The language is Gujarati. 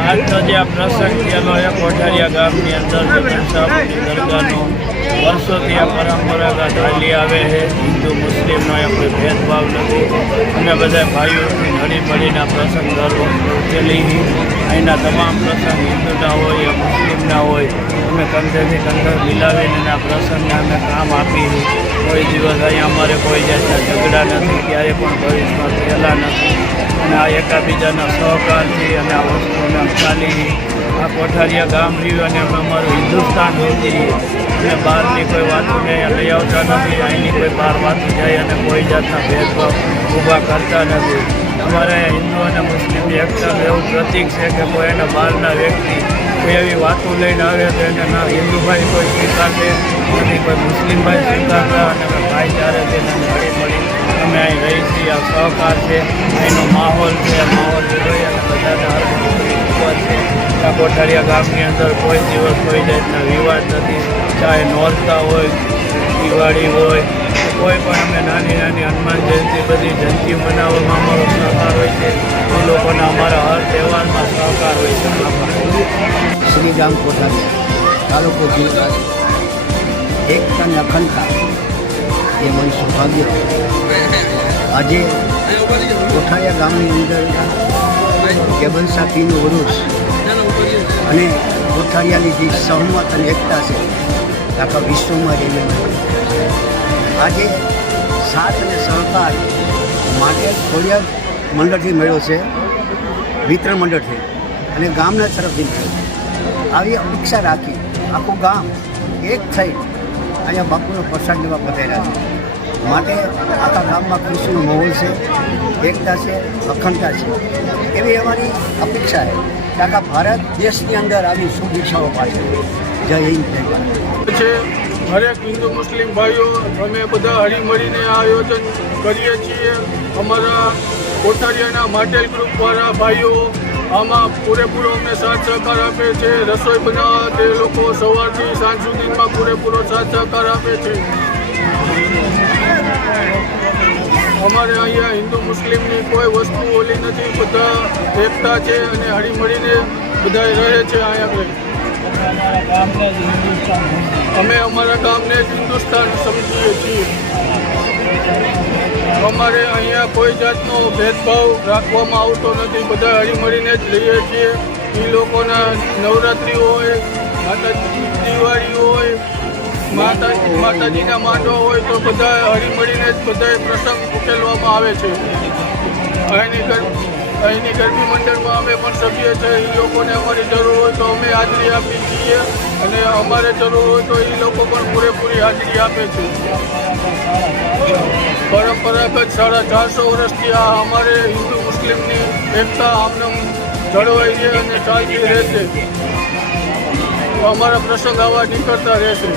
આજનો જે આ પ્રસંગ થયેલો કોઠારિયા ગામની અંદર ઘનશ્યામની દરગાહનો વર્ષોથી આ પરંપરાગત ચાલી આવે છે હિન્દુ મુસ્લિમનો એ કોઈ ભેદભાવ નથી. અમે બધા ભાઈઓથી હળી મળીને આ પ્રસંગ વર્ષે ઉકેલી અહીંના તમામ પ્રસંગ હિન્દુના હોય મુસ્લિમના હોય અમે કંધેથી કંધે મિલાવીને એના પ્રસંગને અમે કામ આપી કોઈ દિવસ અહીંયા અમારે કોઈ જાતના ઝઘડા નથી ક્યારે પણ ભવિષ્યમાં થયેલા નથી. અને આ એકાબીજાના સહકારથી અને આ વસ્તુને ચાલી આ કોઠારિયા ગામ રહ્યું અને અમે અમારું હિન્દુસ્તાન સુધી અને બહારની કોઈ વાતોને નહીં લઈ આવતા નથી, અહીંની કોઈ બહાર વાતો જાય અને કોઈ જાતના ભેદભાવ ઊભા કરતા નથી. અમારે હિન્દુ અને મુસ્લિમ એકતાનું એવું પ્રતીક છે કે કોઈ એના બહારના વ્યક્તિ કોઈ એવી વાતો લઈને આવે તો એને ના હિન્દુભાઈ કોઈ સ્વીકારશે નથી કોઈ મુસ્લિમભાઈ સ્વીકારતા અને અમે ભાઈચારાથી તેને મળી મળી અમે અહીં રહી આ સહકાર છે, અહીંનો માહોલ છે માહોલ જોઈ અને બધાને છે. આ ગામની અંદર કોઈ દિવસ કોઈ જાતના વિવાદ નથી. ચાહે નોરતા હોય, દિવાળી હોય, કોઈ પણ અમે નાની નાની હનુમાન જયંતિ બધી જયંતિ મનાવવામાં અમારો સહકાર હોય છે. એ લોકોના અમારા હર તહેવારમાં સહકાર હોય છે. શ્રી ગામ કોઠારિયા, તાલુકો જિલ્લા એકતા અખંડતા એ મને સૌભાગ્ય. આજે કોઠારિયા ગામની અંદર કેબલ સાથીનો વરુષ અને કોઠારિયાની જે સહમત અને એકતા છે, આખા વિશ્વમાં રહીને આજે સાથ અને સહકાર માટે ખોડિયા મંડળથી મળ્યો છે, વિતરણ મંડળથી અને ગામના તરફથી મળ્યો આવી અપેક્ષા રાખી આખું ગામ એક થઈ અહીંયા બાપુનો પ્રસાદ લેવા પધાર્યા છે. માટે આખા ગામમાં ખુશીનો માહોલ છે, એકતા છે, અખંડતા છે. એવી અમારી અપેક્ષા છે કે આખા ભારત દેશની અંદર આવી શુભેચ્છાઓ પાછળ જય હિન્દ, જય છે, હરેક હિન્દુ, મુસ્લિમ ભાઈઓ, અમે બધા હળી મળીને આ આયોજન કરીએ છીએ. અમારા કોઠારિયાના માટેલ ગ્રુપવાળા ભાઈઓ આમાં પૂરેપૂરો અમને સાથ સહકાર આપે છે. રસોઈ બનાવવા તે લોકો સવારથી સાંજ સુધીમાં પૂરેપૂરો સાથ સહકાર આપે છે. અમારે અહીંયા હિન્દુ મુસ્લિમની કોઈ વસ્તુ ઓલી નથી, બધા એકતા છે અને હળીમળીને બધા રહે છે અહીંયા આગળ. અમે અમારા ગામને જ હિન્દુસ્તાન સમજીએ છીએ. અમારે અહીંયા કોઈ જાતનો ભેદભાવ રાખવામાં આવતો નથી બધા હળીમળીને જ રહીએ છીએ. એ લોકોના નવરાત્રિ હોય દિવાળી હોય માતા માતાજીના માંડવા હોય તો બધા હળીમળીને જ બધા પ્રસંગ ઉકેલવામાં આવે છે. અહીંની અહીંની ગરબી મંડળમાં અમે પણ સભ્ય છે. એ લોકોને અમારી જરૂર હોય તો અમે હાજરી આપીએ છીએ અને અમારે જરૂર હોય તો એ લોકો પણ પૂરેપૂરી હાજરી આપે છે. પરંપરાગત સાડા ચારસો વર્ષથી આ અમારે હિન્દુ મુસ્લિમની એકતા આમને જળવાઈ છે અને શાંતિ રહેશે અમારા પ્રસંગ આવા નીકળતા રહેશે.